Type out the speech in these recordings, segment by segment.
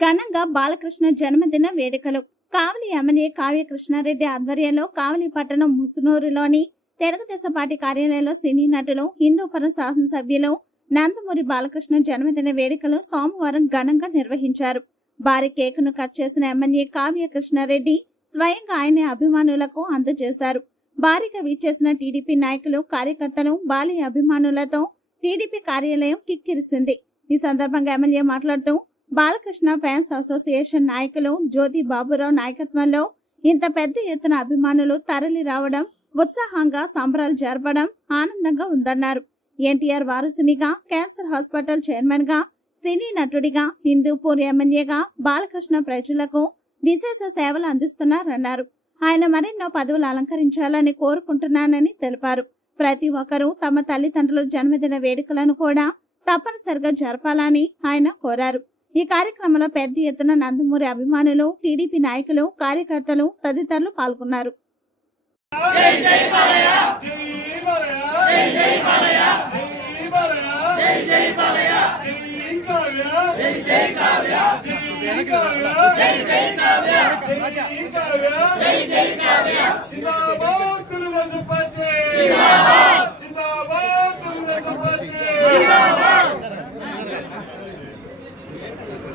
ఘనంగా బాలకృష్ణ జన్మదిన వేడుకలు. కావలి ఎమ్మెల్యే కావ్య కృష్ణారెడ్డి ఆధ్వర్యంలో కావలి పట్టణం ముసునూరులోని తెలుగుదేశం పార్టీ కార్యాలయంలో సినీ నటులు హిందూపురం శాసనసభ్యులు నందమూరి బాలకృష్ణ జన్మదిన వేడుకలు సోమవారం ఘనంగా నిర్వహించారు. భారీ కేకును కట్ చేసిన ఎమ్మెల్యే కావ్య కృష్ణారెడ్డి స్వయంగా ఆయన అభిమానులకు అందజేశారు. భారీగా విచ్చేసిన టీడీపీ నాయకులు కార్యకర్తలు బాలి అభిమానులతో టీడీపీ కార్యాలయం కిక్కిరిసింది. ఈ సందర్భంగా ఎమ్మెల్యే మాట్లాడుతూ బాలకృష్ణ ఫ్యాన్స్ అసోసియేషన్ నాయకులు జ్యోతి బాబురావు నాయకత్వంలో ఇంత పెద్ద ఎత్తున అభిమానులు తరలి రావడం ఉత్సాహంగా సంబరాలు జరపడం ఆనందంగా ఉందన్నారు. ఎన్టీఆర్ వారసునిగా క్యాన్సర్ హాస్పిటల్ చైర్మన్గా సినీ నటుడిగా హిందూపూర్ ఎమ్మెల్యేగా బాలకృష్ణ ప్రజలకు విశేష సేవలు అందిస్తున్నారన్నారు. ఆయన మరెన్నో పదవులు అలంకరించాలని కోరుకుంటున్నానని తెలిపారు. ప్రతి ఒక్కరూ తమ తల్లిదండ్రుల జన్మదిన వేడుకలను కూడా తప్పనిసరిగా జరపాలని ఆయన కోరారు. ఈ కార్యక్రమంలో పెద్ద ఎత్తున నందమూరి అభిమానులు టీడీపీ నాయకులు కార్యకర్తలు తదితరులు పాల్గొన్నారు. జై బాలయ్య జై జై బాలయ్య జై జై బాలయ్య జై కావ్య! జై జై కావ్య! జై కావ్య! జై జై కావ్య జై కావ్య జై జై కావ్య జిందాబాద్!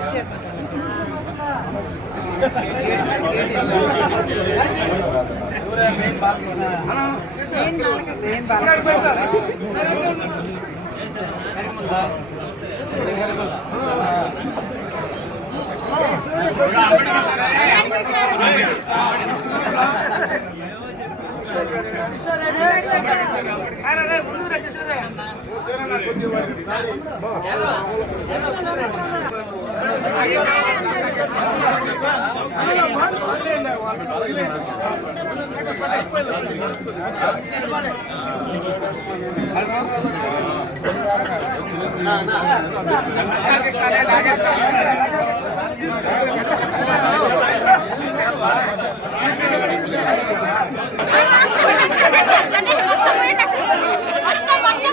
తెలుగుదేశం బాగా జిందాబాద్ జిందాబాద్ తెలుగుదేశం మొత్తం మొత్తం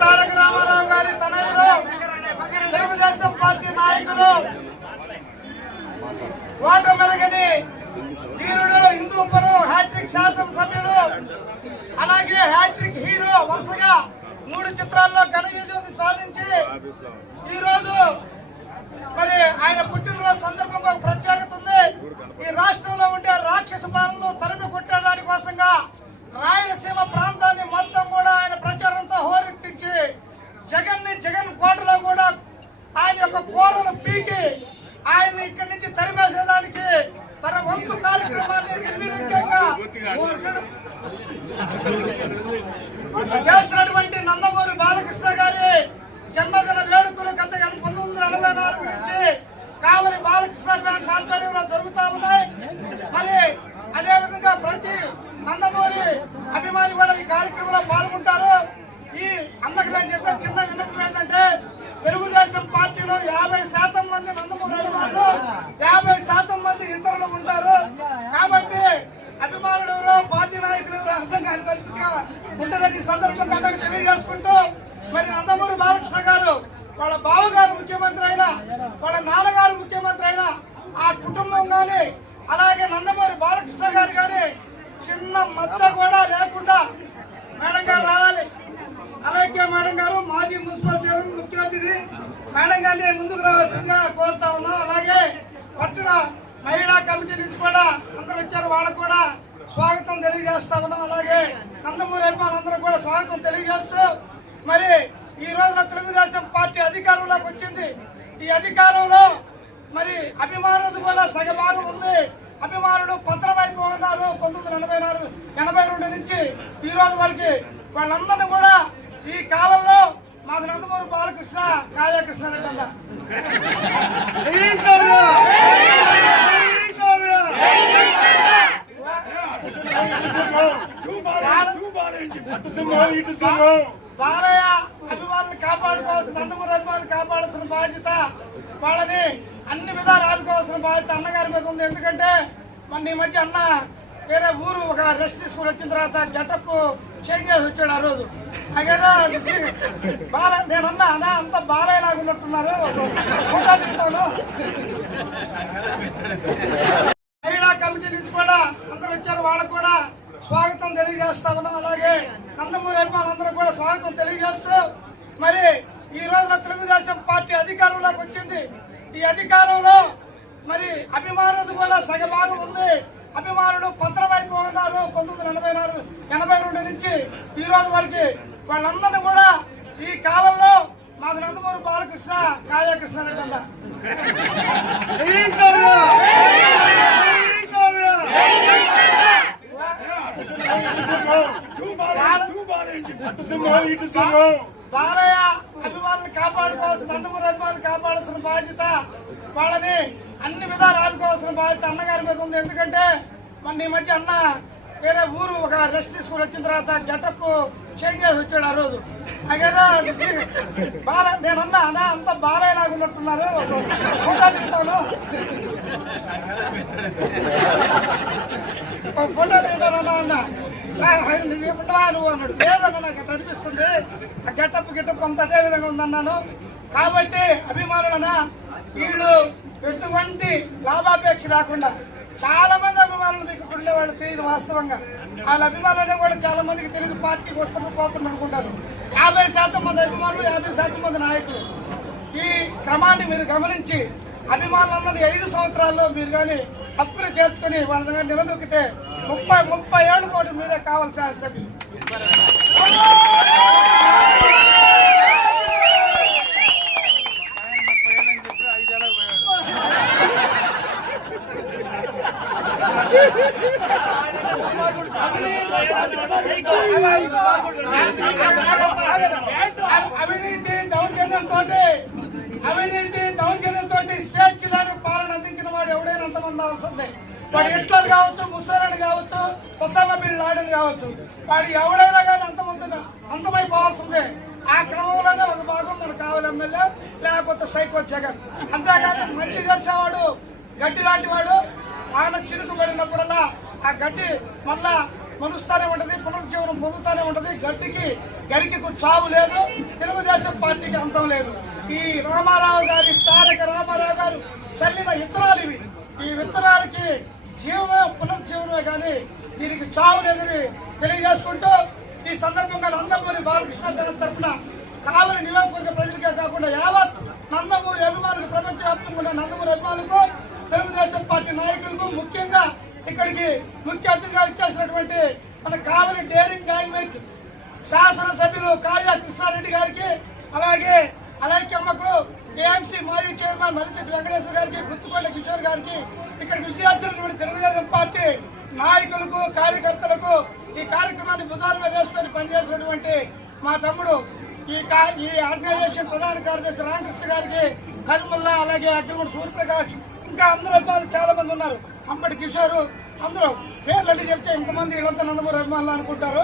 తారక రామారావు గారి తనయులు తెలుగుదేశం పార్టీ నాయకులు. ఓట మెరగని వీరుడు హిందూపురం హ్యాట్రిక్ శాసనసభ్యుడు. అలాగే హ్యాట్రిక్ హీరో వరుసగా మూడు చిత్రాల్లో ఘన విజయం సాధించి ఈరోజు మరి ఆయన పుట్టినరోజు సందర్భంగా ఒక ప్రత్యేకత ఉంది. ఈ రాష్ట్రంలో ఉండే రాక్షస పాలను తరిమి కొట్టేదాని కోసంగా రాయలసీమ ప్రాంతాన్ని మొత్తం కూడా ఆయన ప్రచారంతో హోరెత్తించి జగన్ని జగన్ కోటలో కూడా ఆయన యొక్క కూరలు పీకి ఆయన్ని ఇక్కడి నుంచి తరిమేసేదానికి చేసినటువంటి నందమూరి బాలకృష్ణ గారి జన్మదిన వేడుకలు గత పంతొమ్మిది వందల ఎనభై నాలుగు నుంచి కావలి బాలకృష్ణ ఫ్యాన్స్ ఆధ్వర్యంలో జరుగుతూ ఉన్నాయి. మరి అదే విధంగా ప్రతి నందమూరి అభిమాని కూడా ఈ కార్యక్రమంలో పాల్గొంటారు. ఈ అన్నకు నేను చెప్పే చిన్న విన్నపం ఏంటంటే తెలుగుదేశం పార్టీలో యాభై శాతం ఉంటుందని సందర్భంగా తెలియజేసుకుంటూ మరి నందమూరి బాలకృష్ణ గారు వాళ్ళ బావగారు ముఖ్యమంత్రి అయినా వాళ్ళ నాన్నగారు ముఖ్యమంత్రి అయినా ఆ కుటుంబం కానీ అలాగే నందమూరి బాలకృష్ణ గారు కానీ చిన్న మచ్చ కూడా లేకుండా మేడం గారు రావాలి. అలాగే మేడం గారు మాజీ మున్సిపల్ చైర్మన్ ముఖ్య అతిథి మేడం గారిని ముందుకు రావాల్సిందిగా కోరుతా ఉన్నాం. అలాగే పట్టున మహిళా కమిటీ నుంచి కూడా అందరూ వచ్చారు. వాళ్ళకు కూడా స్వాగతం తెలియజేస్తా ఉన్నాం. అలాగే నందమూరి అభిమానులందరూ కూడా స్వాగతం తెలియజేస్తూ మరి ఈ రోజున తెలుగుదేశం పార్టీ అధికారంలోకి వచ్చింది ఈ అధికారంలో మరి అభిమానులు కూడా సగభాగం ఉంది అభిమానులు పత్రమైపోతున్నారు పంతొమ్మిది ఎనభై నాలుగు ఎనభై రెండు నుంచి ఈ రోజు వరకు వాళ్ళందరినీ కూడా ఈ కాలంలో మాకు నందమూరి బాలకృష్ణ కావ్యకృష్ణ రెడ్డి అన్న జై కావ్య జై కావ్య అటు సింహం ఇటు సింహం బాలయ్య అభిమానులు కాపాడుకోవాల్సిన నందమూరి అభిమానులు కాపాడాల్సిన బాధ్యత వాళ్ళని అన్ని విధాలు ఆదుకోవాల్సిన బాధ్యత అన్నగారి మీద ఉంది. ఎందుకంటే మన ఈ మధ్య అన్న వేరే ఊరు ఒక రెస్ట్ తీసుకుని వచ్చిన తర్వాత గెటప్ చేంజ్ చేసి వచ్చాడు ఆ రోజు. అదేదో బాల నేను అన్నా అన్నా అంత బాలయ్య లాగా ఉన్నట్టున్నారు. ఫోటో తింటాను మహిళా కమిటీ నుంచి కూడా అందరూ వచ్చారు వాళ్ళకు కూడా స్వాగతం తెలియజేస్తా ఉన్నాం అలాగే నందమూరి అభిమానులందరూ కూడా స్వాగతం తెలియజేస్తూ మరి ఈ రోజున తెలుగుదేశం పార్టీ అధికారంలోకి వచ్చింది ఈ అధికారంలో మరి అభిమానులు కూడా సగభాగం ఉంది అభిమానులు పత్రమైపోతున్నారు పంతొమ్మిది ఎనభై నాలుగు ఎనభై రెండు నుంచి ఈ రోజు వరకు వాళ్ళందరినీ కూడా ఈ కావల్లో మాకు నందమూరి బాలకృష్ణ కావ్యకృష్ణ రెడ్డి జై అటు సింహం ఇటు సింహం బాలయ్య అభిమానులు కాపాడుకోవాల్సిన నందమూరి అభిమానులు కాపాడాల్సిన బాధ్యత వాళ్ళని అన్ని విధాలు ఆదుకోవాల్సిన బాధ్యత అన్నగారి మీద ఉంది. ఎందుకంటే మన ఈ మధ్య అన్న వేరే ఊరు ఒక రెస్ట్ తీసుకుని వచ్చిన తర్వాత గెటప్ చేంజ్ చేసి వచ్చాడు ఆ రోజు. అదేదో బాల నేనన్నా అన్నా అంత బాలయ్య నాకు ఉన్నట్టున్నారు. ఫోటో దిగుతాను. ఒక ఫోటో దిగుతానన్నా అన్న. నువ్వేమంటావా నువ్వు అన్నాడు. లేదన్న నాకు అట్లా అనిపిస్తుంది. ఆ గెటప్ గిటప్ అంత అదే విధంగా ఉందన్నాను. కాబట్టి అభిమానులన వీళ్ళు ఎటువంటి లాభాపేక్ష రాకుండా చాలా మంది అభిమానులు మీకు ఉండే ఉండేవాళ్ళు తెలియదు వాస్తవంగా. వాళ్ళ అభిమానులు కూడా చాలా మందికి తెలియదు పార్టీకి వస్తున్న పోతున్నారు అనుకుంటారు. యాభై శాతం మంది అభిమానులు యాభై శాతం మంది నాయకులు. ఈ క్రమాన్ని మీరు గమనించి అభిమానులందరినీ ఐదు సంవత్సరాల్లో మీరు కానీ హక్కులు చేర్చుకొని వాళ్ళని నిలదొక్కితే ముప్పై ముప్పై ఏళ్ళ పాటు మీరే కావాలి శాసనసభ్యులు అవినీతి వాడు హిట్లర్ కావచ్చు? ముస్సోలని కావచ్చు? ఒసామా బిన్ లాడెన్ కావచ్చు? వాడు ఎవడైనా కానీ అంతమంది అంతమైపోవాల్సిందే. ఆ క్రమంలోనే ఒక భాగం మనకు కావాలి ఎమ్మెల్యే లేకపోతే సైకో జగన్. అంతేగాని మంచి చేసేవాడు గడ్డి లాంటి వాడు ఆయన చిరుకు పడినప్పుడల్లా ఆ గడ్డి మళ్ళా మలుస్తానే ఉంటది పునరుజ్జీవనం పొందుతూనే ఉంటది. గడ్డికి గరికి చావు లేదు తెలుగుదేశం పార్టీకి అంతం లేదు. ఈ రామారావు గారి తారక రామారావు గారు చల్లిన విత్తనాలు ఇవి. ఈ విత్తనాలకి జీవమే పునర్జీవనమే కానీ దీనికి చావు లేదని తెలియజేసుకుంటూ ఈ సందర్భంగా నందమూరి బాలకృష్ణ ఫ్యాన్స్ తరఫున కావలి నియోజకవర్గ ప్రజలకే కాకుండా యావత్ నందమూరి అభిమానులకు ప్రపంచవ్యాప్తంగా ఉన్న నందమూరి అభిమానులకు తెలుగుదేశం పార్టీ నాయకులకు ముఖ్యంగా ఇక్కడికి ముఖ్య అతిథిగా ఇచ్చేసినటువంటి మన కావలి డేరింగ్ డైనమిక్ శాసనసభ్యులు కాళియా కృష్ణారెడ్డి గారికి అలాగే అలైక్యమ్మకు ఏఎంసీ మాజీ చైర్మన్ మరిచెట్టి వెంకటేశ్వర గారికి గుర్తుకొండ కిషోర్ గారికి ఇక్కడికి విచ్చేసినటువంటి తెలుగుదేశం పార్టీ నాయకులకు కార్యకర్తలకు ఈ కార్యక్రమాన్ని బుధాల మీద వేసుకొని పనిచేసినటువంటి మా తమ్ముడు ఈ కా- ఈ ఆర్గనైజేషన్ ప్రధాన కార్యదర్శి రామకృష్ణ గారికి కరిమల్లా అలాగే అగ్రముడు సూర్యప్రకాష్ ఇంకా అందరూ అబ్బాయిలు చాలా మంది ఉన్నారు. అంబటి కిషోరు అందరూ పేర్లు అడిగి చెప్తే ఇంతమంది వీళ్ళంతా నందమూరి అభిమానులు అనుకుంటారు.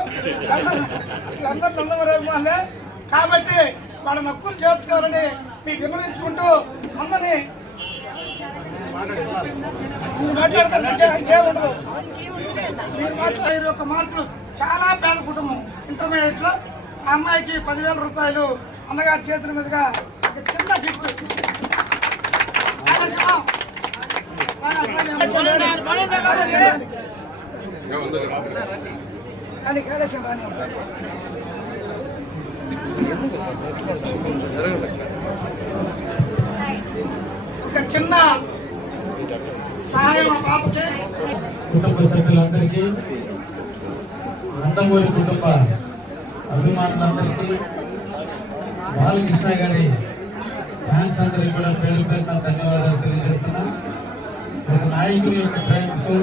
వీళ్ళందరూ నందమూరి అభిమానులే. కాబట్టి వాళ్ళ నక్కులు చేర్చుకోవాలని మీకు విన్నవించుకుంటూ అందరినీ మీరు మాట్లాడతారు ఏముండదు మీరు మాట్లాడే ఇరవై ఒక్క మార్కులు చాలా పేద కుటుంబం. ఇంటర్మీడియట్లో ఆ అమ్మాయికి పదివేల రూపాయలు అన్నగారి చేతుల మీదుగా ఒక చిన్న గిఫ్ట్ కానీ కైలాసం రాని ఒక చిన్న కుటుంబ సభ్యులందరికీ నందమూరి కుటుంబ అభిమానులందరికీ బాలకృష్ణ గారి ఫ్యాన్స్ అందరికీ కూడా పేరు పేరున ధన్యవాదాలు తెలియజేస్తున్నా. ఒక నాయకుడి యొక్క ప్రేమతో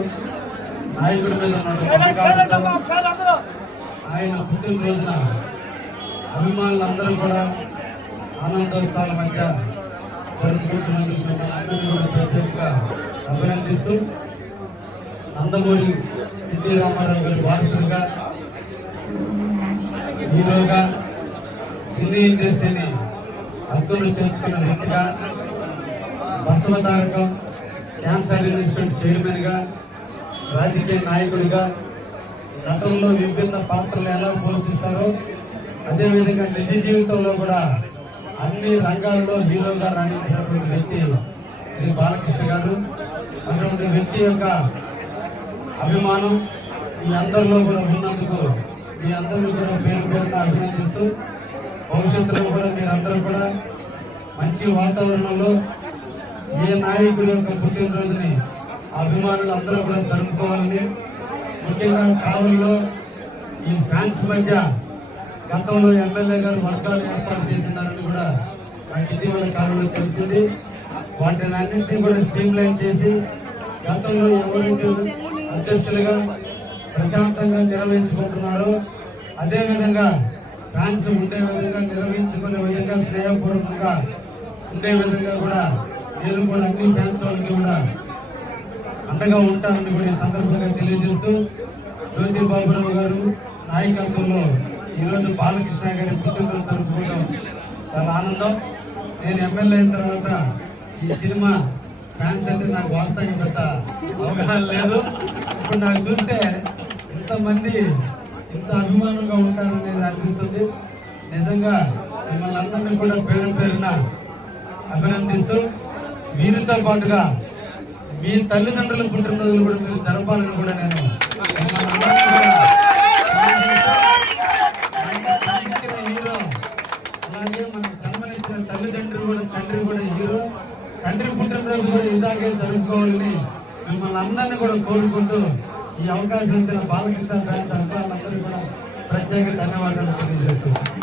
నాయకుడి మీద ఆయన పుట్టినరోజున అభిమానులందరూ కూడా ఆనందోత్సవాల మధ్య జరుపుకుంటున్నందుకు మిమ్మల్ని అందరినీ కూడా అభినందిస్తూ నందమూరి ఎన్టీ రామారావు గారి వారసులుగా హీరోగా సినీ ఇండస్ట్రీని అద్దరు చేర్చుకున్న వ్యక్తిగా బసవతారకం క్యాన్సర్ ఇన్స్టిట్యూట్ చైర్మన్గా రాజకీయ నాయకుడిగా నటనలో విభిన్న పాత్రలు ఎలా పోషిస్తారో అదేవిధంగా నిజ జీవితంలో కూడా అన్ని రంగాల్లో హీరోగా రాణించినటువంటి వ్యక్తి శ్రీ బాలకృష్ణ గారు అటువంటి వ్యక్తి యొక్క అభిమానం మీ అందరిలో కూడా ఉన్నందుకు మీ అందరినీ కూడా పేరు పేరున అభినందిస్తూ భవిష్యత్తులో కూడా మీరందరూ కూడా మంచి వాతావరణంలో ఏ నాయకుడి యొక్క పుట్టినరోజుని అభిమానులు అందరూ కూడా జరుపుకోవాలని ముఖ్యంగా కావుల్లో ఈ ఫ్యాన్స్ మధ్య గతంలో ఎమ్మెల్యే గారు వర్గాలు ఏర్పాటు చేసినారని కూడా నాకు ఇటీవల కాలంలో తెలిసింది. వాటిని అన్నింటినీ కూడా స్ట్రీమ్ లైన్ చేసి గతంలో ఎవరైతే అధ్యక్షులుగా ప్రశాంతంగా నిర్వహించుకుంటున్నారో అదేవిధంగా ఫ్యాన్స్ ఉండే విధంగా నిర్వహించుకునే విధంగా స్నేహపూర్వకంగా ఉండే విధంగా కూడా నేను కూడా అన్ని ఫ్యాన్స్ వాళ్ళకి కూడా అండగా ఉంటానని కూడా ఈ సందర్భంగా తెలియజేస్తూ జ్యోతి బాబురావు గారు నాయకత్వంలో ఈరోజు బాలకృష్ణ గారి పుట్టినరోజు జరుపుకోవడం చాలా ఆనందం. నేను ఎమ్మెల్యే అయిన తర్వాత ఈ సినిమా ఫ్యాన్స్ అంటే నాకు వాస్తవం పెద్ద అవగాహన లేదు. ఇప్పుడు నాకు చూస్తే ఇంతమంది ఇంత అభిమానంగా ఉంటారనేది అనిపిస్తుంది. నిజంగా మిమ్మల్ని అందరినీ కూడా పేరు పేరున అభినందిస్తూ వీరితో పాటుగా మీ తల్లిదండ్రుల పుట్టినరోజులు కూడా మీరు జరపాలని కూడా నేను మిమ్మల్ని అందరినీ కూడా ప్రార్థిస్తూ, హీరో అలాగే మన జన్మనిచ్చిన తల్లిదండ్రులు కూడా తండ్రి కూడా హీరో తండ్రి కూడా ఇలాగే జరుపుకోవాలని మిమ్మల్ని అందరినీ కూడా కోరుకుంటూ ఈ అవకాశం ఇచ్చిన బాలకృష్ణ ఫ్యాన్స్ అభిమానులందరూ కూడా ప్రత్యేక ధన్యవాదాలు తెలియజేస్తున్నాను.